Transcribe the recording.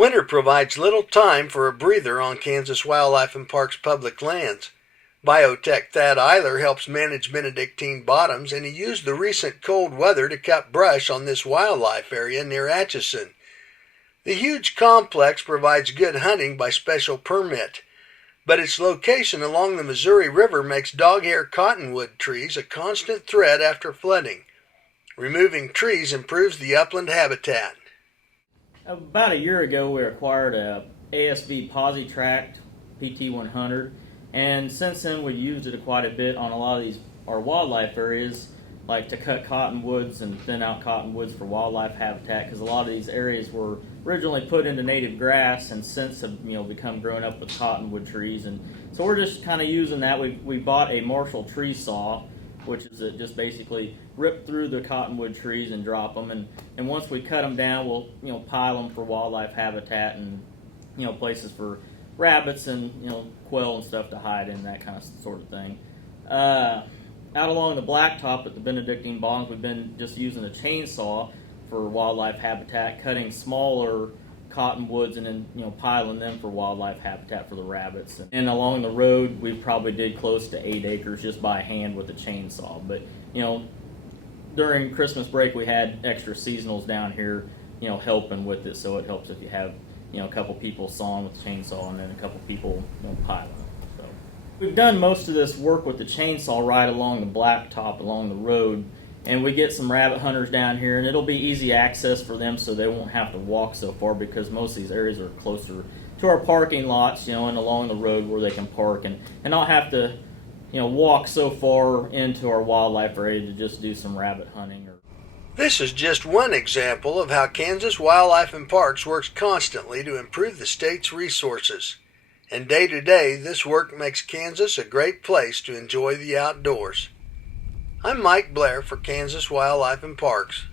Winter provides little time for a breather on Kansas Wildlife and Parks public lands. Biotech Thad Eiler helps manage Benedictine Bottoms, and he used the recent cold weather to cut brush on this wildlife area near Atchison. The huge complex provides good hunting by special permit, but its location along the Missouri River makes doghair cottonwood trees a constant threat after flooding. Removing trees improves the upland habitat. About a year ago, we acquired a ASV Posi Tract PT100, and since then we've used it quite a bit on a lot of our wildlife areas, like to cut cottonwoods and thin out cottonwoods for wildlife habitat, because a lot of these areas were originally put into native grass and since have become grown up with cottonwood trees, and so we're just kind of using that. We bought a Marshall tree saw, which is just basically rip through the cottonwood trees and drop them, and once we cut them down, we'll pile them for wildlife habitat and places for rabbits and quail and stuff to hide in, that kind of sort of thing. Out along the blacktop at the Benedictine Bottoms, we've been just using a chainsaw for wildlife habitat, cutting smaller cottonwoods and then piling them for wildlife habitat for the rabbits. And along the road, we probably did close to 8 acres just by hand with a chainsaw. But during Christmas break, we had extra seasonals down here helping with it, so it helps if you have a couple people sawing with the chainsaw and then a couple people piling. So we've done most of this work with the chainsaw right along the blacktop along the road, and we get some rabbit hunters down here, and it'll be easy access for them so they won't have to walk so far, because most of these areas are closer to our parking lots, and along the road where they can park and not have to walk so far into our wildlife area to just do some rabbit hunting. This is just one example of how Kansas Wildlife and Parks works constantly to improve the state's resources. And day to day, this work makes Kansas a great place to enjoy the outdoors. I'm Mike Blair for Kansas Wildlife and Parks.